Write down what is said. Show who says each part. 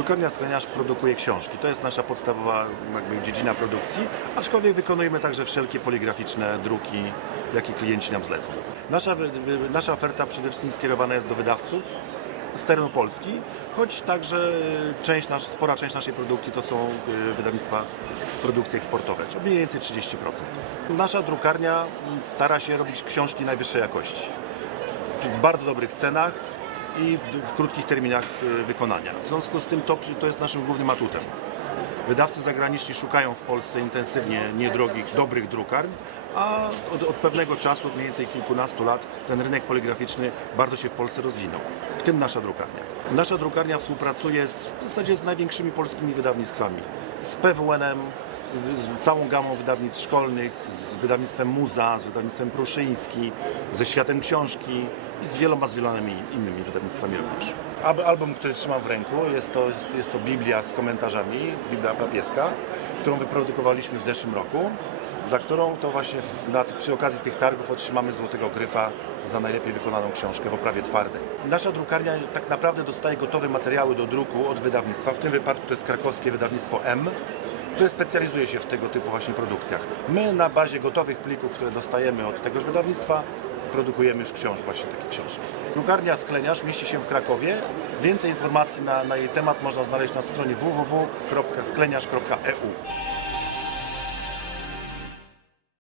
Speaker 1: Drukarnia Skleniarz produkuje książki. To jest nasza podstawowa jakby, dziedzina produkcji, aczkolwiek wykonujemy także wszelkie poligraficzne druki, jakie klienci nam zlecą. Nasza, nasza oferta przede wszystkim skierowana jest do wydawców z terenu Polski, choć także część nasz, spora część naszej produkcji to są y, wydawnictwa produkcje eksportowe, czyli mniej więcej 30%. Nasza drukarnia mm, stara się robić książki najwyższej jakości w bardzo dobrych cenach i w, w krótkich terminach y, wykonania. W związku z tym to, to jest naszym głównym atutem. Wydawcy zagraniczni szukają w Polsce intensywnie niedrogich, dobrych drukarni, a od, od pewnego czasu, mniej więcej kilkunastu lat, ten rynek poligraficzny bardzo się w Polsce rozwinął. W tym nasza drukarnia. Nasza drukarnia współpracuje z, w zasadzie z największymi polskimi wydawnictwami. Z PWN-em, z całą gamą wydawnictw szkolnych, z wydawnictwem Muza, z wydawnictwem Pruszyński, ze Światem Książki i z wieloma, z wieloma innymi wydawnictwami również. Al- Album, który trzymam w ręku, jest to, jest, to Biblia z komentarzami, Biblia papieska, którą wyprodukowaliśmy w zeszłym roku, za którą to właśnie na, przy okazji tych targów otrzymamy Złotego Gryfa za najlepiej wykonaną książkę w oprawie twardej. Nasza drukarnia tak naprawdę dostaje gotowe materiały do druku od wydawnictwa, w tym wypadku to jest krakowskie wydawnictwo M, które specjalizuje się w tego typu właśnie produkcjach. My na bazie gotowych plików, które dostajemy od tegoż wydawnictwa, produkujemy już książ, właśnie takie książki. Drukarnia Skleniarz mieści się w Krakowie. Więcej informacji na, na jej temat można znaleźć na stronie www.skleniarz.eu.